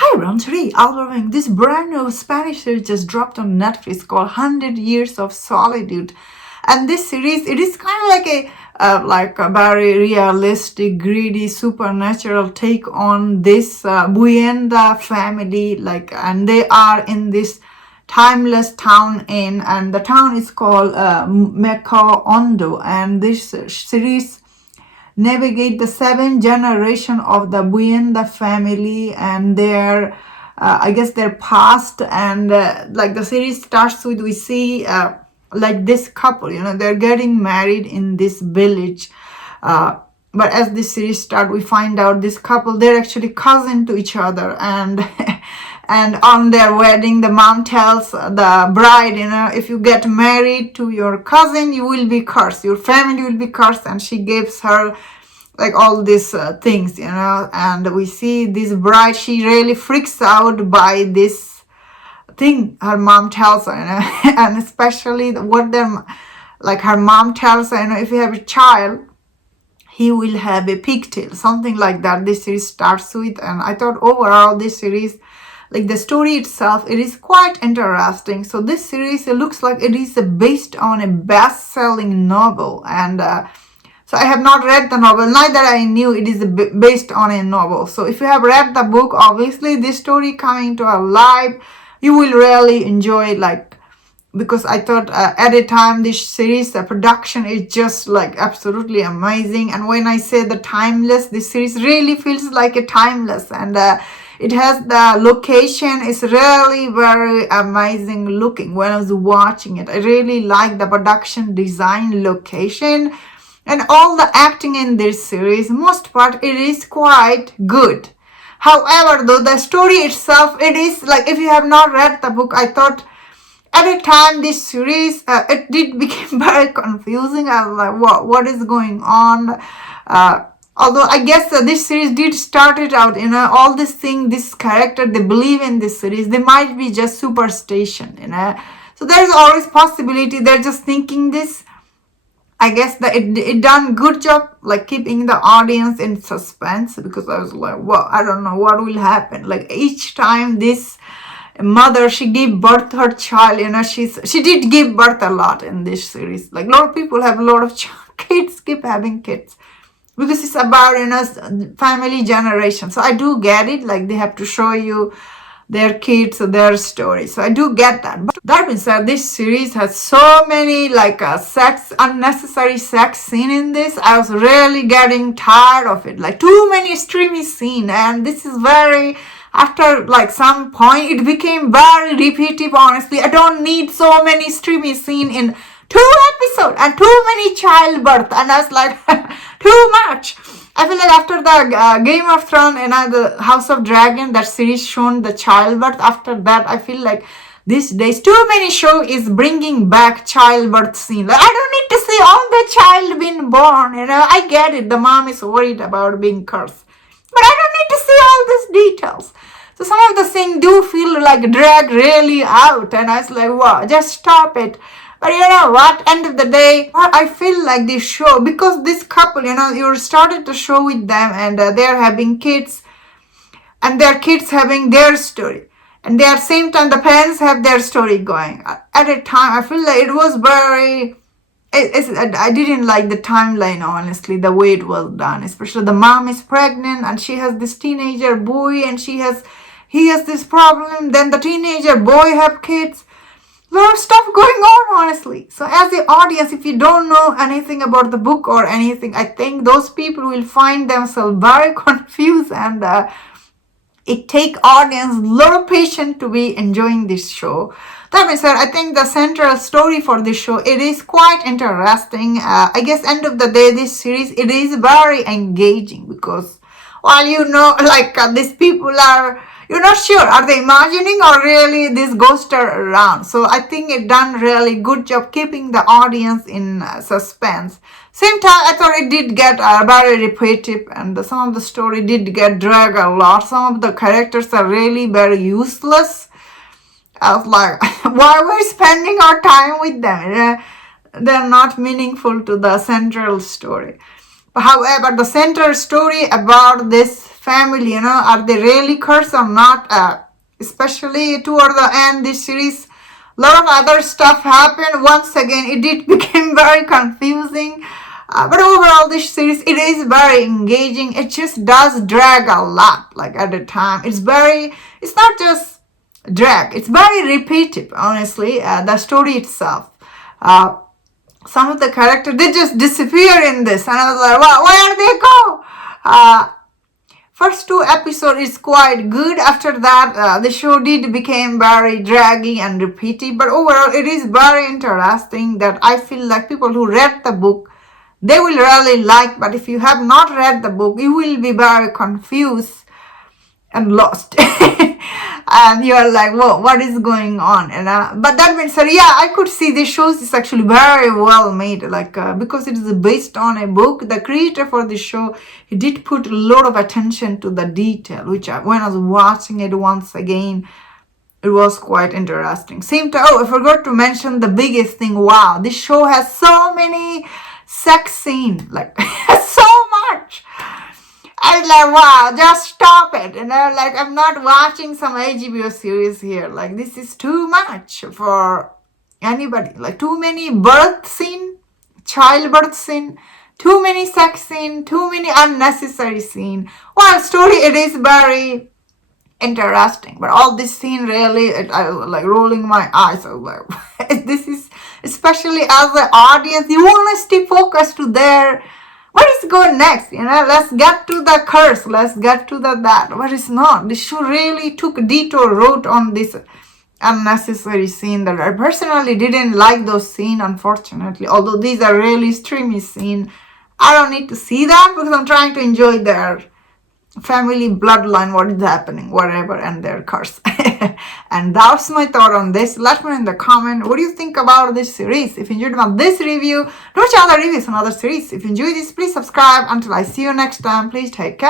Hi, everyone. Today I'll be reviewing this brand new Spanish series just dropped on Netflix called 100 Years of Solitude. And this series, it is kind of like a very realistic, greedy, supernatural take on this Buenda family. And they are in this timeless town inn, and the town is called Meca Ondo. And this series navigate the 7 generation of the Buenda family and their I guess their past. And like the series starts with, we see like this couple, they're getting married in this village, but as this series starts, we find out this couple, they're actually cousin to each other. And and on their wedding, the mom tells the bride, if you get married to your cousin, you will be cursed, your family will be cursed. And she gives her like all these things, and we see this bride, she really freaks out by this thing her mom tells her, and especially what them, like her mom tells her, if you have a child, he will have a pigtail, something like that this series starts with. And I thought overall this series, like the story itself, it is quite interesting. So this series, it looks like it is based on a best-selling novel. And so I have not read the novel, neither I knew it is based on a novel. So if you have read the book, obviously this story coming to life, you will really enjoy it, because I thought at a time this series, the production is just like absolutely amazing. And when I say the timeless, this series really feels like a timeless. And it has the location is really very amazing looking. When I was watching it, I really like the production design, location, and all the acting in this series. Most part, it is quite good. However, though, the story itself, it is like, if you have not read the book, I thought at a time this series, it did become very confusing. I was like, what is going on? Although I guess this series did start it out, all this thing, this character, they believe in this series, they might be just superstition, So there's always possibility they're just thinking this. I guess that it done good job, like keeping the audience in suspense, because I was like, well, I don't know what will happen. Like each time this mother, she gave birth to her child, she did give birth a lot in this series. Like a lot of people have a lot of kids, keep having kids, because it's about, family generation. So I do get it, like they have to show you their kids, their story. So I do get that. But that being said, this series has so many unnecessary sex scene in this. I was really getting tired of it. Like too many streamy scene, and this is very, after like some point, it became very repetitive. Honestly, I don't need so many streamy scene in 2 episodes and too many childbirth. And I was like, too much. I feel like after the Game of Thrones and the House of Dragon, that series shown the childbirth. After that, I feel like these days too many show is bringing back childbirth scene. Like I don't need to see all the child being born. I get it. The mom is worried about being cursed, but I don't need to see all these details. So some of the things do feel like drag really out, and I was like, wow, just stop it. But you know what, end of the day, I feel like this show, because this couple, you started the show with them, and they're having kids, and their kids having their story, and at the same time the parents have their story going. At a time, I feel like it was very, I didn't like the timeline, honestly, the way it was done. Especially the mom is pregnant, and she has this teenager boy, and he has this problem. Then the teenager boy have kids. A lot of stuff going on, honestly. So as the audience, if you don't know anything about the book or anything, I think those people will find themselves very confused, and it take audience a lot of patience to be enjoying this show. That being said, I think the central story for this show, it is quite interesting. I guess end of the day, this series, it is very engaging, because while these people are, you're not sure, are they imagining or really these ghosts are around. So I think it done really good job keeping the audience in suspense. Same time, I thought it did get very repetitive, and some of the story did get dragged a lot. Some of the characters are really very useless. I was like, why are we spending our time with them? They're not meaningful to the central story. However, the central story about this family, are they really cursed or not? Especially toward the end, this series, a lot of other stuff happened. Once again, it did become very confusing. But overall, this series, it is very engaging. It just does drag a lot, like at the time. It's not just drag. It's very repetitive, honestly, the story itself. Some of the characters, they just disappear in this. And I was like, wow, where did they go? First 2 episodes is quite good. After that, the show did become very draggy and repetitive. But overall, it is very interesting that I feel like people who read the book, they will really like. But if you have not read the book, you will be very confused and lost. And you're like, whoa, what is going on? And but that means, yeah, I could see this show is actually very well made, like because it is based on a book. The creator for the show, he did put a lot of attention to the detail, which when I was watching it once again, it was quite interesting. Same time, I forgot to mention the biggest thing. Wow, this show has so many sex scenes, like so much. I was like, wow, just stop it. Like, I'm not watching some HBO series here. Like, this is too much for anybody. Like, too many birth scene, childbirth scene, too many sex scene, too many unnecessary scene. Well, story, it is very interesting. But all this scene really, I was like rolling my eyes. I was like, this is, especially as the audience, you want to stay focused to their, what is going next? Let's get to the curse. Let's get to that. But it's not. This show really took a detour road on this unnecessary scene that I personally didn't like those scenes, unfortunately. Although these are really streamy scenes. I don't need to see that because I'm trying to enjoy their family bloodline, what is happening, whatever, and their curse. And that's my thought on this. Let me know in the comment, what do you think about this series? If you enjoyed this review, watch other reviews on other series. If you enjoyed this, please subscribe. Until I see you next time, please take care.